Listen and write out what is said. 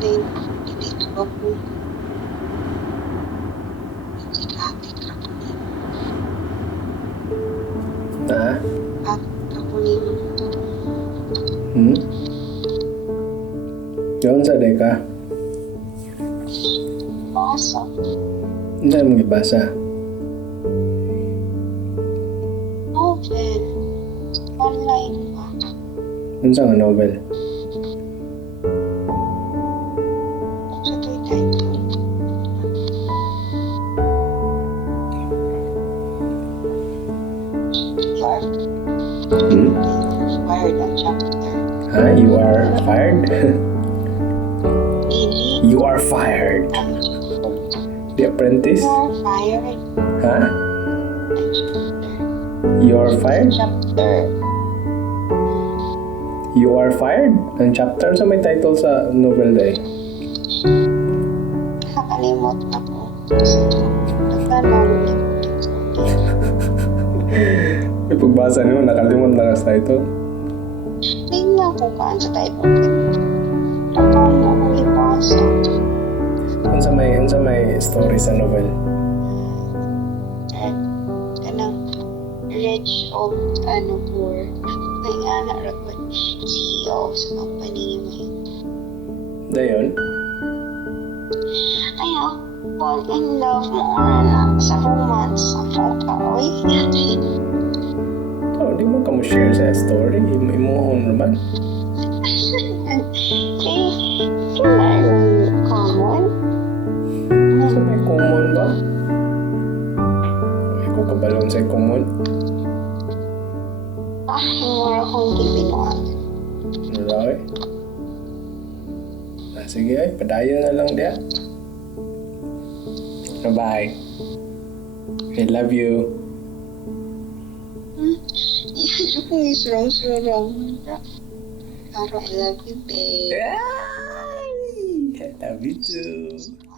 din. Dito ba po? Tika po din. Ako din. Yun sa ka? Basa. Hindi mo gibasa. Novel. Online pa. Ano sa nga novel? Sa title. Fired ang chapter. You are fired? Really? You are fired. The Apprentice? You are fired. You are fired? Chapter. You are fired? Ang chapter sa may title sa novel day. Nakalimot na po. Nagtanong. May pagbasa nyo, nakalimot na sa title. Tingnan ko kaan sa title. Tapos mo kung ipasa. Ano sa may story sa novel? Rich of poor. May anak rapat CEO sa company niya. Dayon? Ayaw, fall in love mo na sa romance sa photo. Uy, Oh, di mo ka mo share sa story. Imuhon naman. kailan common? Sa may common ba? Ay ko kabalon sa common. Mura kong gibinuan. Wala eh. Sige ay, padayon na lang dia. Bye. I love you. It's wrong. Pero I love you, babe. I love you too.